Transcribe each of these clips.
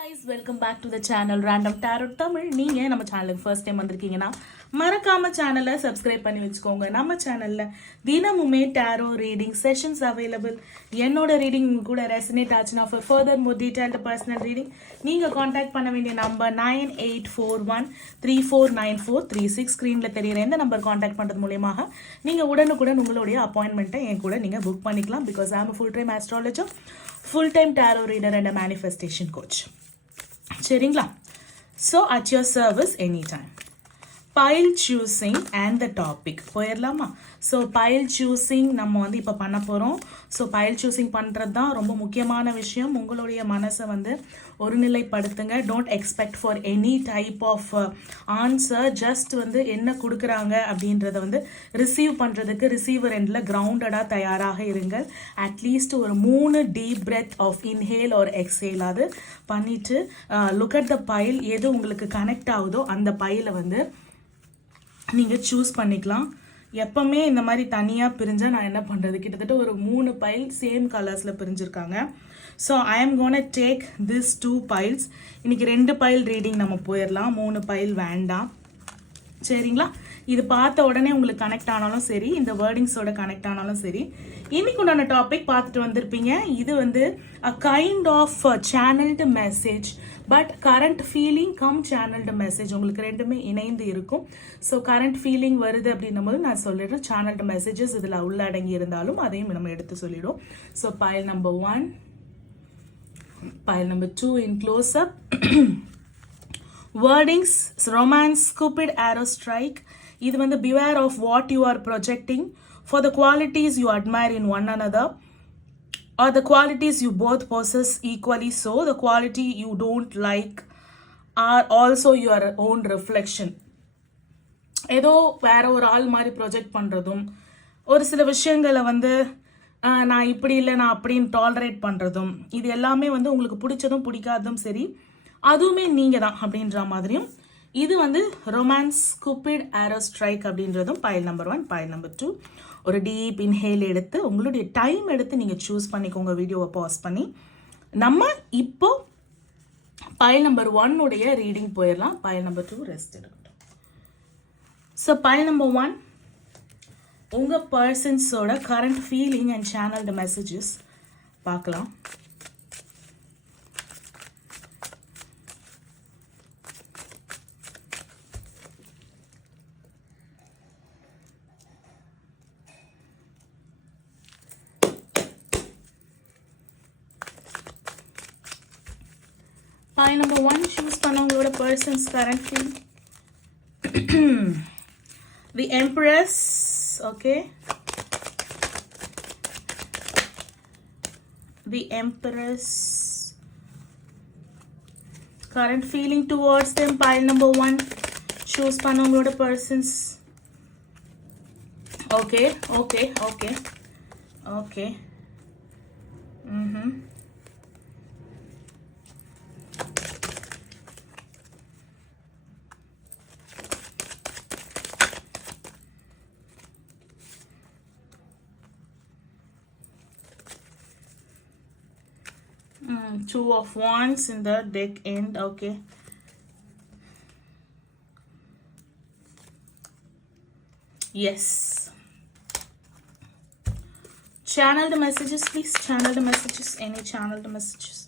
guys, welcome back to the channel Random Tarot Tamil. நீங்க நம்ம சேனலுக்கு ஃபர்ஸ்ட் டைம் வந்திருக்கீங்கன்னா மறக்காம சேனலை சப்ஸ்கிரைப் பண்ணி வச்சுக்கோங்க. நம்ம சேனல்ல தினமுமே டாரோ ரீடிங் செஷன்ஸ் அவைலபிள். என்னோட ரீடிங் கூட ரெசனேட் ஆச்சுன்னா for further more detailed personal reading நீங்க காண்டாக்ட் பண்ண வேண்டிய நம்பர் 9841349436 ஸ்கிரீன்ல தெரியுற இந்த நம்பர் காண்டாக்ட் பண்றது மூலமாக நீங்க உடனுக்குடன் உங்களுடைய அப்பாயின்மெண்ட்டை என் கூட நீங்க புக் பண்ணிக்கலாம். Because I am a full-time astrologer, full-time tarot reader and a manifestation coach. சரிங்களா? So at your service anytime. Pile choosing and the topic போயிடலாமா? ஸோ பைல் சூஸிங் நம்ம வந்து இப்போ பண்ண போகிறோம். ஸோ பைல் சூஸிங் பண்ணுறது தான் ரொம்ப முக்கியமான விஷயம். உங்களுடைய மனசை வந்து ஒருநிலைப்படுத்துங்க. Don't expect for any type of answer. Just வந்து என்ன கொடுக்குறாங்க அப்படின்றத வந்து ரிசீவ் பண்ணுறதுக்கு ரிசீவர் எண்டில் கிரவுண்டடாக தயாராக இருங்கள். அட்லீஸ்ட் ஒரு 3 டீப் பிரெத் ஆஃப் இன்ஹேல் ஒரு எக்ஸேல் அது பண்ணிவிட்டு லுக் அட் த பைல். எது உங்களுக்கு கனெக்ட் ஆகுதோ அந்த பைலை வந்து நீங்கள் சூஸ் பண்ணிக்கலாம். எப்பவுமே இந்த மாதிரி தனியாக பிரிஞ்சால் நான் என்ன பண்ணுறது, கிட்டத்தட்ட ஒரு 3 பைல் சேம் கலர்ஸில் பிரிஞ்சிருக்காங்க. So I am gonna take this 2 piles. இன்றைக்கி 2 பைல் ரீடிங் நம்ம போயிடலாம், 3 பைல் வேண்டாம். சரிங்களா? இது பார்த்த உடனே உங்களுக்கு கனெக்ட் ஆனாலும் சரி, இந்த வேர்டிங்ஸோட கனெக்ட் ஆனாலும் சரி, இன்னைக்கு உண்டான டாபிக் பார்த்துட்டு வந்திருப்பீங்க. இது வந்து a kind of channeled message, but current feeling cum channeled message உங்களுக்கு ரெண்டுமே இணைந்து இருக்கும். ஸோ கரண்ட் ஃபீலிங் வருது அப்படின்னும் போது நான் சொல்லிடுறேன், சேனல்டு மெசேஜஸ் இதில் உள்ளடங்கி இருந்தாலும் அதையும் நம்ம எடுத்து சொல்லிடுவோம். So pile number 1, pile number 2 in close up. Wordings, romance, cupid, arrow, strike. இது வந்து beware of what you are projecting for the qualities you admire in one another or the qualities you both possess equally. So the quality you don't like are also your own reflection. ஏதோ வேற ஒரு ஆள் மாதிரி project பண்ணுறதும், ஒரு சில விஷயங்களை வந்து நான் இப்படி இல்லை நான் அப்படின்னு டாலரேட் பண்ணுறதும், இது எல்லாமே வந்து உங்களுக்கு பிடிச்சதும் பிடிக்காததும் சரி, அதுவுமே நீங்கள் தான் அப்படின்ற மாதிரியும். இது வந்து ரொமான்ஸ், குப்பிட், ஆரோ, ஸ்ட்ரைக் அப்படின்றதும் பைல் நம்பர் 1. பைல் நம்பர் 2 ஒரு டீப் இன்ஹேல் எடுத்து உங்களுடைய டைம் எடுத்து நீங்கள் சூஸ் பண்ணிக்கோங்க. வீடியோவை பாஸ் பண்ணி நம்ம இப்போ பைல் நம்பர் 1 உடைய ரீடிங் போயிடலாம். பைல் நம்பர் 2 ரெஸ்ட் எடுக்கட்டும். ஸோ பைல் நம்பர் 1 உங்கள் பர்சன்ஸோட current feeling and channeled messages பார்க்கலாம். Pile number 1 choose பண்ணவங்களோட person's current feeling. The Empress, okay. The Empress current feeling towards them. Pile number 1 choose பண்ணவங்களோட person's. Okay. Two of Wands in the deck end. Okay. Yes. Channel the messages, please. Channel the messages. Any channel the messages.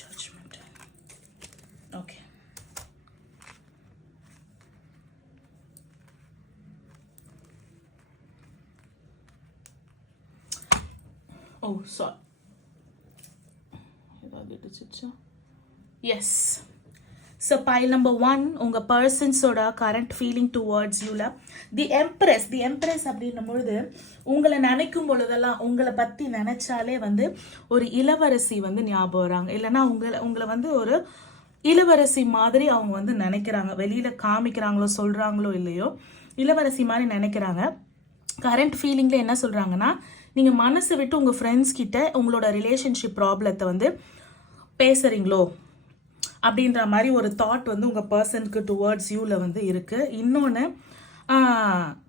Judgment. Okay. Oh, sorry. Yes. So pile number 1 உங்கள் பர்சன்ஸோட current feeling towards யூல தி எம்ப்ரெஸ் அப்படின்னும் பொழுது உங்களை நினைக்கும் பொழுதெல்லாம், உங்களை பற்றி நினைச்சாலே வந்து ஒரு இளவரசி வந்து ஞாபகம் வராங்க. இல்லைன்னா உங்களை வந்து ஒரு இளவரசி மாதிரி அவங்க வந்து நினைக்கிறாங்க. வெளியில் காமிக்கிறாங்களோ சொல்கிறாங்களோ இல்லையோ, இளவரசி மாதிரி நினைக்கிறாங்க. கரண்ட் ஃபீலிங்கில் என்ன சொல்கிறாங்கன்னா, நீங்கள் மனசை விட்டு உங்கள் ஃப்ரெண்ட்ஸ் கிட்ட உங்களோட ரிலேஷன்ஷிப் ப்ராப்ளத்தை வந்து பேசுகிறீங்களோ அப்படின்ற மாதிரி ஒரு தாட் வந்து உங்கள் பர்சனுக்கு டுவர்ட்ஸ் யூவில் வந்து இருக்குது. இன்னொன்று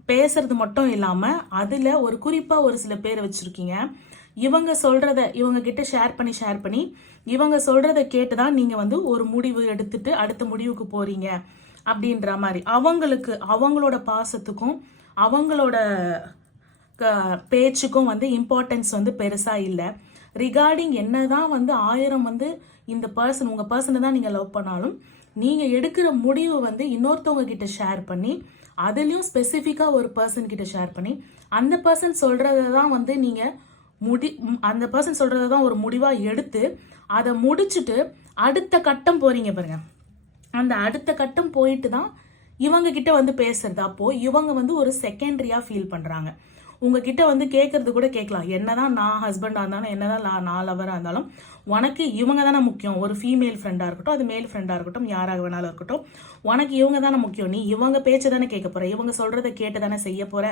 பேசுறது மட்டும் இல்லாமல் அதில் ஒரு குறிப்பாக ஒரு சில பேர் வச்சுருக்கீங்க. இவங்க சொல்கிறத இவங்க கிட்ட ஷேர் பண்ணி இவங்க சொல்கிறத கேட்டு தான் நீங்கள் வந்து ஒரு முடிவு எடுத்துட்டு அடுத்த முடிவுக்கு போகிறீங்க அப்படின்ற மாதிரி. அவங்களோட பாசத்துக்கும் அவங்களோட பேச்சுக்கும் வந்து இம்பார்ட்டன்ஸ் வந்து பெருசாக இல்லை. ரிகார்டிங் என்னதான் வந்து 1000 வந்து இந்த உங்கள் பர்சனை தான் நீங்கள் லவ் பண்ணாலும் நீங்கள் எடுக்கிற முடிவு வந்து இன்னொருத்தவங்க கிட்ட ஷேர் பண்ணி அதுலேயும் ஸ்பெசிஃபிக்காக ஒரு பர்சன் கிட்ட ஷேர் பண்ணி அந்த பர்சன் சொல்கிறத தான் வந்து நீங்கள் அந்த பர்சன் சொல்கிறத தான் ஒரு முடிவாக எடுத்து அதை முடிச்சுட்டு அடுத்த கட்டம் போகிறீங்க பாருங்க. அந்த அடுத்த கட்டம் போயிட்டு தான் இவங்க கிட்ட வந்து பேசுறது. அப்போது இவங்க வந்து ஒரு செகண்டரியாக ஃபீல் பண்ணுறாங்க. உங்ககிட்ட வந்து கேட்கறது கூட கேட்கலாம், என்னதான் நான் ஹஸ்பண்டாக இருந்தாலும் என்னதான் நான் லவராக இருந்தாலும் உனக்கு இவங்க தானே முக்கியம். ஒரு ஃபீமேல் ஃப்ரெண்டாக இருக்கட்டும், அது மேல் ஃப்ரெண்டாக இருக்கட்டும், யாராக வேணாலும் இருக்கட்டும், உனக்கு இவங்க தானே முக்கியம். நீ இவங்க பேச்சை தானே கேட்க போகிற, இவங்க சொல்கிறத கேட்டு தானே செய்ய போகிற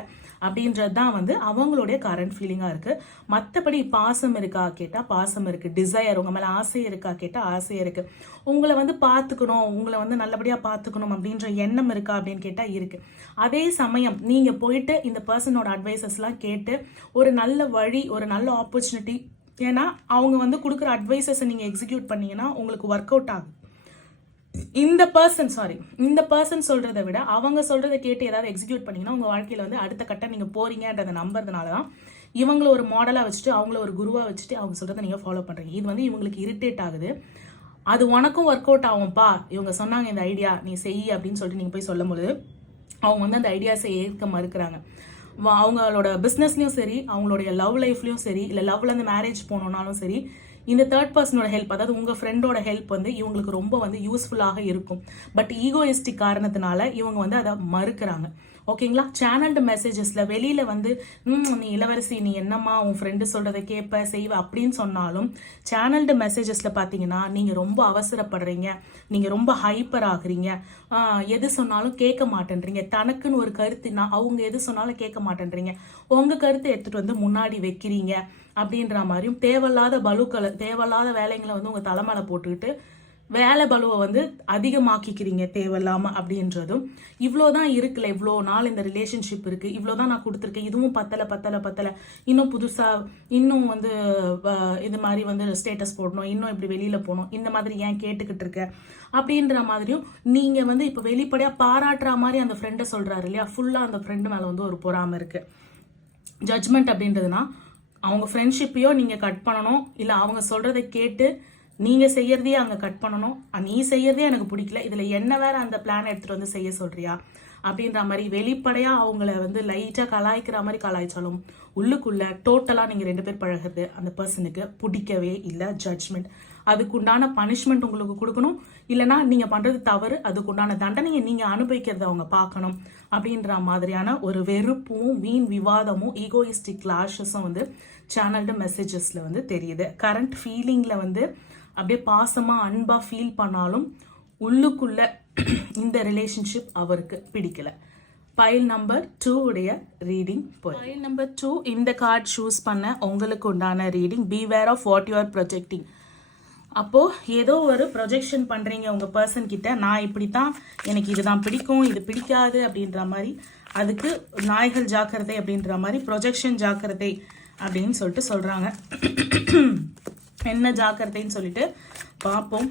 அப்படின்றது தான் வந்து அவங்களுடைய கரண்ட் ஃபீலிங்காக இருக்குது. மற்றபடி பாசம் இருக்கா கேட்டால் பாசம் இருக்குது. டிசையர் உங்கள் மேலே ஆசை இருக்கா கேட்டால் ஆசை இருக்குது. உங்களை வந்து பார்த்துக்கணும், உங்களை வந்து நல்லபடியாக பார்த்துக்கணும் அப்படின்ற எண்ணம் இருக்கா அப்படின்னு கேட்டால் இருக்குது. அதே சமயம் நீங்கள் போயிட்டு இந்த பர்சனோட அட்வைசஸ்லாம் கேட்டு ஒரு நல்ல வழி, ஒரு நல்ல ஆப்பர்ச்சுனிட்டி, ஏன்னா அவங்க வந்து கொடுக்குற அட்வைசஸை நீங்கள் எக்ஸிக்யூட் பண்ணீங்கன்னா உங்களுக்கு ஒர்க் அவுட் ஆகும். இந்த பர்சன் சொல்கிறத விட அவங்க சொல்கிறத கேட்டு ஏதாவது எக்ஸிக்யூட் பண்ணிங்கன்னா உங்கள் வாழ்க்கையில் வந்து அடுத்த கட்டம் நீங்கள் போகிறீங்கன்றதை நம்புறதுனால தான் இவங்கள ஒரு மாடலாக வச்சுட்டு அவங்கள ஒரு குருவாக வச்சுட்டு அவங்க சொல்கிறத நீங்கள் ஃபாலோ பண்ணுறீங்க. இது வந்து இவங்களுக்கு இரிட்டேட் ஆகுது. அது உனக்கும் ஒர்க் அவுட் ஆகும்ப்பா, இவங்க சொன்னாங்க இந்த ஐடியா நீ செய் அப்படின்னு சொல்லிட்டு நீங்கள் போய் சொல்லும் பொழுது அவங்க வந்து அந்த ஐடியாஸை ஏற்க மறுக்கிறாங்க. அவங்களோட பிஸ்னஸ்லையும் சரி, அவங்களுடைய லவ் லைஃப்லையும் சரி, இல்லை லவ்லேருந்து மேரேஜ் போனோம்னாலும் சரி, இந்த தேர்ட் பர்சனோட ஹெல்ப், அதாவது உங்கள் ஃப்ரெண்டோட ஹெல்ப் வந்து இவங்களுக்கு ரொம்ப வந்து யூஸ்ஃபுல்லாக இருக்கும். பட் ஈகோயிஸ்டிக் காரணத்தினால இவங்க வந்து அதை மறுக்கிறாங்க. ஓகேங்களா? சேனல்டு மெசேஜஸில் வெளியில் வந்து நீ இளவரசி, நீ என்னம்மா உன் ஃப்ரெண்டு சொல்கிறத கேட்ப செய்வ அப்படின்னு சொன்னாலும் சேனல்டு மெசேஜஸில் பார்த்தீங்கன்னா நீங்கள் ரொம்ப அவசரப்படுறீங்க, நீங்கள் ரொம்ப ஹைப்பர் ஆகுறீங்க, எது சொன்னாலும் கேட்க மாட்டேன்றீங்க, தனக்குன்னு ஒரு கருத்துனா அவங்க எது சொன்னாலும் கேட்க மாட்டேன்றீங்க, உங்கள் கருத்தை எடுத்துகிட்டு வந்து முன்னாடி வைக்கிறீங்க அப்படின்ற மாதிரியும் தேவையில்லாத வேலைங்களை வந்து உங்கள் தலைமையில போட்டுக்கிட்டு வேலை பலுவை வந்து அதிகமாக்கிக்கிறீங்க தேவையில்லாமல் அப்படின்றதும். இவ்வளோதான் இருக்குல்ல, இவ்வளோ நாள் இந்த ரிலேஷன்ஷிப் இருக்குது, இவ்வளோதான் நான் கொடுத்துருக்கேன், இதுவும் பத்தலை, இன்னும் புதுசாக இன்னும் வந்து இது மாதிரி வந்து ஸ்டேட்டஸ் போடணும், இன்னும் இப்படி வெளியில் போகணும், இந்த மாதிரி ஏன் கேட்டுக்கிட்டு இருக்க அப்படின்ற மாதிரியும் நீங்கள் வந்து இப்போ வெளிப்படையாக பாராட்டுற மாதிரி அந்த ஃப்ரெண்டை சொல்கிறாரு இல்லையா, ஃபுல்லாக அந்த ஃப்ரெண்டு மேலே வந்து ஒரு பொறாமை இருக்குது. ஜட்ஜ்மெண்ட் அப்படின்றதுனா அவங்க ஃப்ரெண்ட்ஷிப்பையோ நீங்கள் கட் பண்ணணும், இல்லை அவங்க சொல்கிறத கேட்டு நீங்கள் செய்யறதையே அங்கே கட் பண்ணணும், நீ செய்யறதே எனக்கு பிடிக்கல, இதில் என்ன வேற அந்த பிளான் எடுத்துகிட்டு வந்து செய்ய சொல்கிறியா அப்படின்ற மாதிரி வெளிப்படையாக அவங்கள வந்து லைட்டாக கலாய்க்கிற மாதிரி கலாய்ச்சாலும் உள்ளுக்குள்ளே டோட்டலாக நீங்கள் 2 பேர் பழகிறது அந்த பர்சனுக்கு பிடிக்கவே இல்லை. ஜட்ஜ்மெண்ட், அதுக்குண்டான பனிஷ்மெண்ட் உங்களுக்கு கொடுக்கணும், இல்லைனா நீங்கள் பண்ணுறது தவறு, அதுக்குண்டான தண்டனையை நீங்கள் அனுபவிக்கிறத அவங்க பார்க்கணும் அப்படின்ற மாதிரியான ஒரு வெறுப்பும் வீண் விவாதமும் ஈகோயிஸ்டிக் கிளாஷஸும் வந்து சேனல்டு மெசேஜஸில் வந்து தெரியுது. கரண்ட் ஃபீலிங்கில் வந்து அப்படியே பாசமாக அன்பாக ஃபீல் பண்ணாலும் உள்ளுக்குள்ள இந்த ரிலேஷன்ஷிப் அவருக்கு பிடிக்கல. பைல் நம்பர் 2 உடைய ரீடிங் போய் பைல் நம்பர் 2 இந்த கார்டு சூஸ் பண்ண உங்களுக்கு உண்டான reading beware of what you are projecting. அப்போது ஏதோ ஒரு ப்ரொஜெக்ஷன் பண்ணுறீங்க உங்கள் பர்சன் கிட்ட, நான் இப்படி தான், எனக்கு இதுதான் பிடிக்கும், இது பிடிக்காது அப்படின்ற மாதிரி, அதுக்கு நாய்கள் ஜாக்கிரதை அப்படின்ற மாதிரி ப்ரொஜெக்ஷன் ஜாக்கிரதை அப்படின்னு சொல்லிட்டு சொல்கிறாங்க. என்ன ஜாக்கிரதைன்னு சொல்லிட்டு பார்ப்போம்.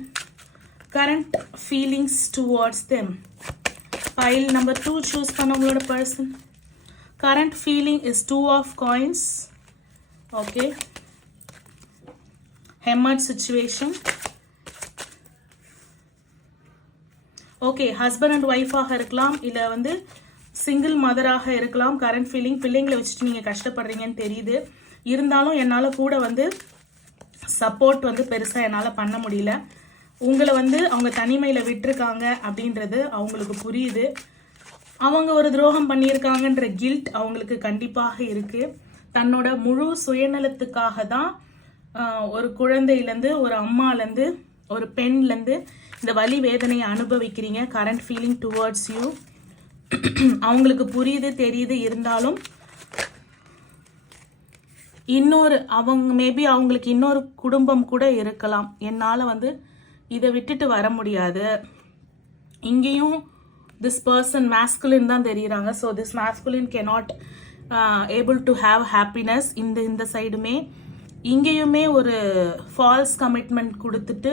Current feelings towards them. Pile number 2 choose பண்ண உங்களோட person. Current feeling is 2 of coins. Okay, hermit situation. Okay, husband and ஒய்ஃபாக இருக்கலாம், இல்லை வந்து சிங்கிள் மதராக இருக்கலாம். கரண்ட் ஃபீலிங், பிள்ளைங்களை வச்சுட்டு நீங்கள் கஷ்டப்படுறீங்கன்னு தெரியுது, இருந்தாலும் என்னால் கூட வந்து சப்போர்ட் வந்து பெருசாக என்னால் பண்ண முடியல. உங்களை வந்து அவங்க தனிமையில் விட்டுருக்காங்க அப்படின்றது அவங்களுக்கு புரியுது. அவங்க ஒரு துரோகம் பண்ணியிருக்காங்கன்ற கில்ட் அவங்களுக்கு கண்டிப்பாக இருக்குது. தன்னோட முழு சுயநலத்துக்காக தான் ஒரு குழந்தையிலேருந்து, ஒரு அம்மாலேருந்து, ஒரு பெண்லேருந்து இந்த வலி வேதனையை அனுபவிக்கிறீங்க. கரண்ட் ஃபீலிங் டுவர்ட்ஸ் யூ அவங்களுக்கு புரியுது, தெரியுது, இருந்தாலும் மேபி அவங்களுக்கு இன்னொரு குடும்பம் கூட இருக்கலாம். என்னால் வந்து இதை விட்டுட்டு வர முடியாது, இங்கேயும் திஸ் பர்சன் மேஸ்குலின் தான் தெரியுறாங்க. So this masculine cannot able to have happiness. இந்த சைடுமே இங்கேயுமே ஒரு ஃபால்ஸ் கமிட்மெண்ட் கொடுத்துட்டு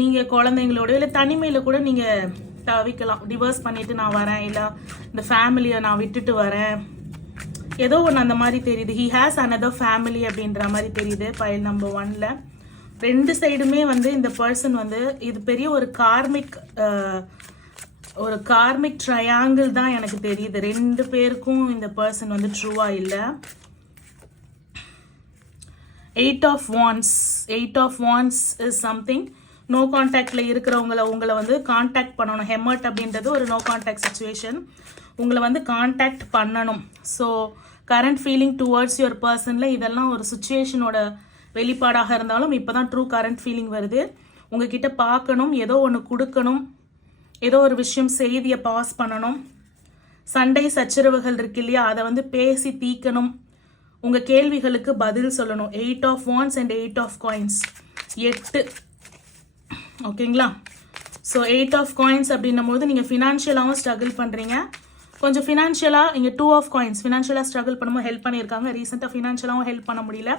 நீங்கள் குழந்தைங்களோட இல்லை தனிமையில் கூட நீங்கள் தவிக்கலாம். டிவோர்ஸ் பண்ணிவிட்டு நான் வரேன், இல்லை இந்த ஃபேமிலியை நான் விட்டுட்டு வரேன், ஏதோ ஒன்று அந்த மாதிரி தெரியுது. ஹி ஹேஸ் அனதர் ஃபேமிலி அப்படின்ற மாதிரி தெரியுது பைல் நம்பர் 1ல். ரெண்டு சைடுமே வந்து இந்த பர்சன் வந்து இது பெரிய ஒரு கார்மிக் ட்ரையாங்கிள் தான் எனக்கு தெரியுது. ரெண்டு பேருக்கும் இந்த பர்சன் வந்து ட்ரூவாக இல்லை. 8 of wands is something. No கான்டாக்டில் உங்களை வந்து கான்டாக்ட் பண்ணணும். ஹெமர்ட் அப்படின்றது ஒரு நோ கான்டாக்ட் சுச்சுவேஷன். உங்களை வந்து கான்டாக்ட் பண்ணணும். So current feeling towards your பர்சனில் இதெல்லாம் ஒரு சுச்சுவேஷனோட வெளிப்பாடாக இருந்தாலும் இப்போ தான் ட்ரூ கரண்ட் ஃபீலிங் வருது. உங்ககிட்ட பார்க்கணும், ஏதோ ஒன்று கொடுக்கணும், ஏதோ ஒரு விஷயம் செய்தியை பாஸ் பண்ணணும். சண்டை சச்சரவுகள் இருக்கு இல்லையா, அதை வந்து பேசி தீக்கணும். உங்கள் கேள்விகளுக்கு பதில் சொல்லணும். 8 of wands and 8 of coins. 8 ஓகேங்களா. ஸோ 8 of coins அப்படின்னும் போது நீங்கள் ஃபினான்ஷியலாகவும் ஸ்ட்ரகிள் பண்ணுறீங்க. கொஞ்சம் ஃபினான்ஷியலாக இங்கே 2 of coins ஃபினான்ஷியலாக ஸ்ட்ரகிள் பண்ணும்போது ஹெல்ப் பண்ணியிருக்காங்க. ரீசெண்டாக ஃபினான்ஷியலாகவும் ஹெல்ப் பண்ண முடியல,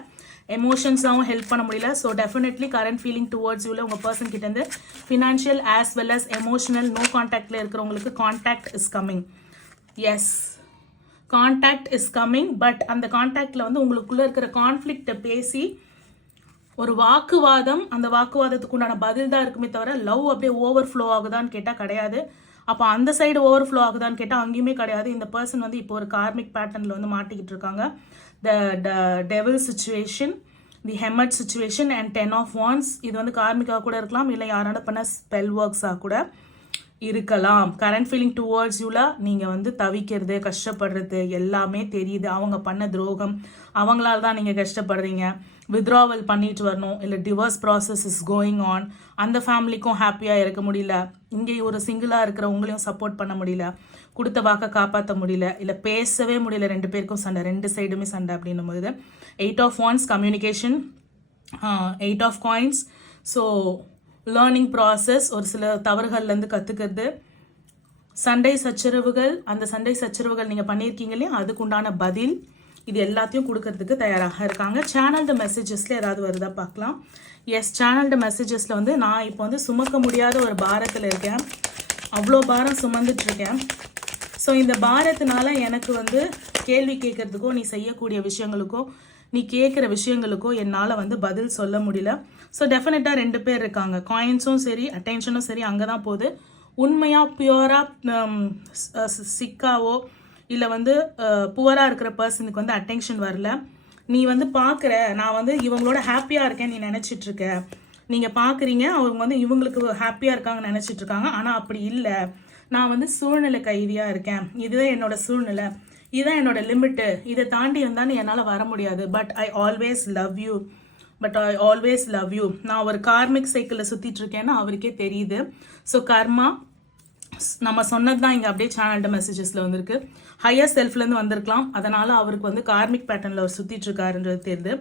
எமோஷன்ஸாகவும் ஹெல்ப் பண்ண முடியல. So definitely current feeling towards யூவில் உங்கள் பர்சன் கிட்டேருந்து financial as well as emotional no கான்டாக்டில் இருக்கிறவங்களுக்கு contact is coming. Yes, contact is coming. But அந்த கான்டாக்டில் வந்து உங்களுக்குள்ளே இருக்கிற கான்ஃப்ளிக்டை பேசி ஒரு வாக்குவாதம், அந்த வாக்குவாதத்துக்கு உண்டான பதில் தான் இருக்குமே தவிர லவ் அப்படியே ஓவர் ஃப்ளோ ஆகுதான்னு கேட்டால் கிடையாது. அப்போ அந்த சைடு ஓவர் ஃப்ளோ ஆகுதான்னு கேட்டால் அங்கேயுமே கிடையாது. இந்த பர்சன் வந்து இப்போ ஒரு கார்மிக் பேட்டர்னில் வந்து மாட்டிக்கிட்டு இருக்காங்க. The devil situation, the hermit situation and 10 of wands. இது வந்து கார்மிக்காக கூட இருக்கலாம், இல்லை யாரோட பண்ண ஸ்பெல் ஒர்க்ஸாக கூட இருக்கலாம். கரண்ட் ஃபீலிங் டுவர்ட்ஸ் யூல நீங்கள் வந்து தவிக்கிறது, கஷ்டப்படுறது எல்லாமே தெரியுது. அவங்க பண்ண துரோகம், அவங்களால தான் நீங்கள் கஷ்டப்படுறீங்க. வித்ட்ராவல் பண்ணிட்டு வரணும், இல்லை divorce process is going on. அந்த ஃபேமிலிக்கும் ஹாப்பியாக இருக்க முடியல, இங்கே ஒரு சிங்கிளாக இருக்கிற உங்களையும் சப்போர்ட் பண்ண முடியல, கொடுத்த வாக்கை காப்பாற்ற முடியல, இல்லை பேசவே முடியல. ரெண்டு பேருக்கும் சண்டை, ரெண்டு சைடுமே சண்டை அப்படின்னும் போது 8 of wands communication, 8 of coins. So learning process, ஒரு சில தவறுகள்லேருந்து கற்றுக்கிறது, சண்டை சச்சரவுகள், அந்த சண்டை சச்சரவுகள் நீங்கள் பண்ணியிருக்கீங்க இல்லையா, அதுக்குண்டான பதில், இது எல்லாத்தையும் கொடுக்கறதுக்கு தயாராக இருக்காங்க. சேனல்டு மெசேஜஸில் ஏதாவது வருதா பார்க்கலாம். எஸ், சேனல்டு மெசேஜஸில் வந்து நான் இப்போ வந்து சுமக்க முடியாத ஒரு பாரத்தில் இருக்கேன், அவ்வளோ பாரம் சுமந்துட்டுருக்கேன். ஸோ இந்த பாரத்தினால எனக்கு வந்து கேள்வி கேட்கறதுக்கோ, நீ செய்யக்கூடிய விஷயங்களுக்கோ, நீ கேட்குற விஷயங்களுக்கோ என்னால் வந்து பதில் சொல்ல முடியல. ஸோ டெஃபினட்டாக ரெண்டு பேர் இருக்காங்க. காயின்ஸும் சரி, அட்டென்ஷனும் சரி அங்கே தான் போகுது. உண்மையாக பியூராக சிக்காவோ இல்லை வந்து புவராக இருக்கிற பர்சனுக்கு வந்து அட்டென்ஷன் வரல. நீ வந்து பார்க்குற, நான் வந்து இவங்களோட ஹாப்பியாக இருக்கேன் நீ நினச்சிட்ருக்க, நீங்கள் பார்க்குறீங்க அவங்க வந்து இவங்களுக்கு ஹாப்பியாக இருக்காங்கன்னு நினச்சிட்ருக்காங்க. ஆனால் அப்படி இல்லை, நான் வந்து சூழ்நிலை கைதியாக இருக்கேன், இதுதான் என்னோட சூழ்நிலை, இதுதான் என்னோட லிமிட்டு, இதை தாண்டி வந்தாலும் என்னால் வர முடியாது. But I always love you. நான் ஒரு கார்மிக் சைக்கிளில் சுற்றிட்டுருக்கேன்னு அவருக்கே தெரியுது. ஸோ கர்மா நம்ம சொன்னது தான் இங்கே அப்படியே சேனல்டு மெசேஜஸில் வந்திருக்கு. ஹையர் செல்ஃப்லேருந்து வந்திருக்கலாம், அதனால் அவருக்கு வந்து கார்மிக் பேட்டர்னில் அவர் சுற்றிட்டுருக்காருன்றது தெரியுது.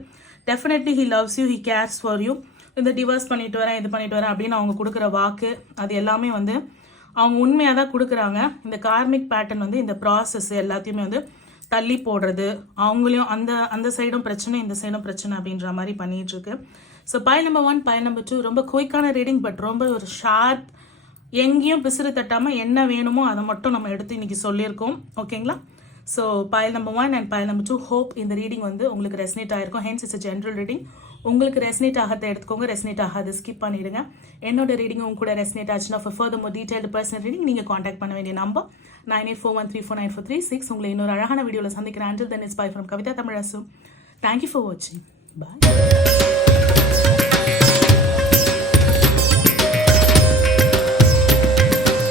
Definitely he loves you, he CARES for you. இந்த டிவோர்ஸ் பண்ணிட்டு வரேன், இது பண்ணிட்டு வரேன் அப்படின்னு அவங்க கொடுக்குற வாக்கு, அது எல்லாமே வந்து அவங்க உண்மையாக தான் கொடுக்குறாங்க. இந்த கார்மிக் பேட்டர்ன் வந்து இந்த ப்ராசஸ் எல்லாத்தையுமே வந்து தள்ளி போடுறது, அவங்களையும் அந்த சைடும் பிரச்சனை, இந்த சைடும் பிரச்சனை அப்படின்ற மாதிரி பண்ணிகிட்ருக்கு. So pile number 1, pile number 2 ரொம்ப குயிக்கான ரீடிங், பட் ரொம்ப ஒரு ஷார்ப், எங்கேயும் பிசுறு தட்டாமல் என்ன வேணுமோ அதை மட்டும் நம்ம எடுத்து இன்றைக்கி சொல்லியிருக்கோம். ஓகேங்களா. So pile number 1 and file number 2, hope இந்த ரீடிங் வந்து உங்களுக்கு ரெஸ்னேட் ஆகிருக்கும். Hence it's general reading. உங்களுக்கு ரெஸ்னேட் ஆகாத எடுத்துக்கோங்க, ரெஸ்னேட் ஆகாது ஸ்கிப் பண்ணிடுங்க. என்னோட ரீடிங் உங்க கூட ரெஸ்னேட் ஆச்சுன்னா for further more detailed personal reading நீங்கள் காண்டாக்ட் பண்ண வேண்டிய நம்பர் 9841349436. உங்களை இன்னொரு அழகான வீடியோவில் சந்திக்கிறேன். Until then, it's bye from Kavita Tamarasu. Thank you for watching. Bye.